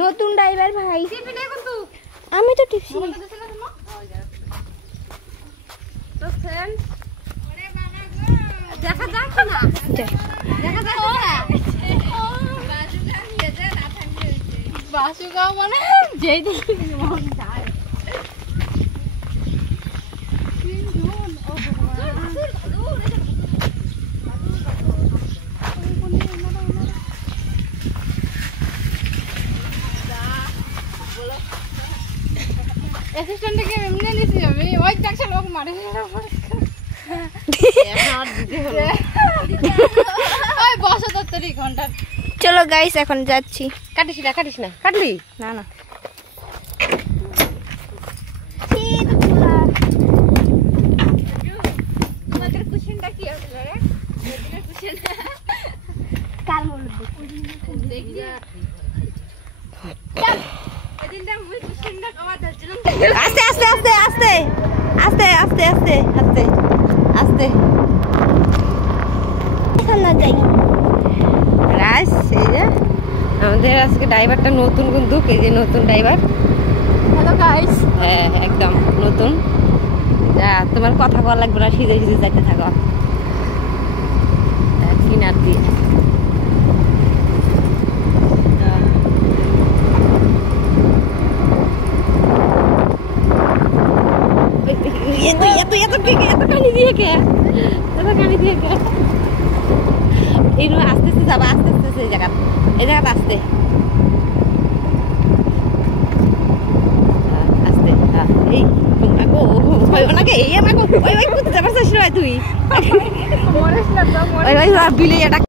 নতুন ড্রাইভার ভাই আমি তো টিপছি দেখা যাক না দেখা যাক বাসুগাঁও মানে যেই দিকে মন যায় অ্যাসিস্ট্যান্টকে এমনি নিছি আমি ওই দেখছ লোক মারে ওই বসো তো 3 ঘন্টা চলো গাইস এখন যাচ্ছি কাটিস না কাটলি না না তোমাদের কুশনটা কি হলো রে ওদিনের কুশন কার মূল দেখি ওদিনটা মুই কুশনটা কমা ধরছিলাম আস্তে আস্তে আস্তে আস্তে আস্তে আস্তে আস্তে আস্তে আস্তে না যাই রাইস এই যে আমাদের আজকে ড্রাইভারটা নতুন কিন্তু এই যে নতুন ড্রাইভার হ্যালো গাইস হ্যাঁ একদম নতুন যা তোমার কথা বলা লাগবে না সিধে সিধে যাইতে থাকো কিনার দিয়ে আস্তে আস্তে যাবা আস্তে আস্তে এই জায়গাটা আস্তে আস্তে এই ওনাকে এই আমাকে ওই করতে যাবার তুই বিলে এটা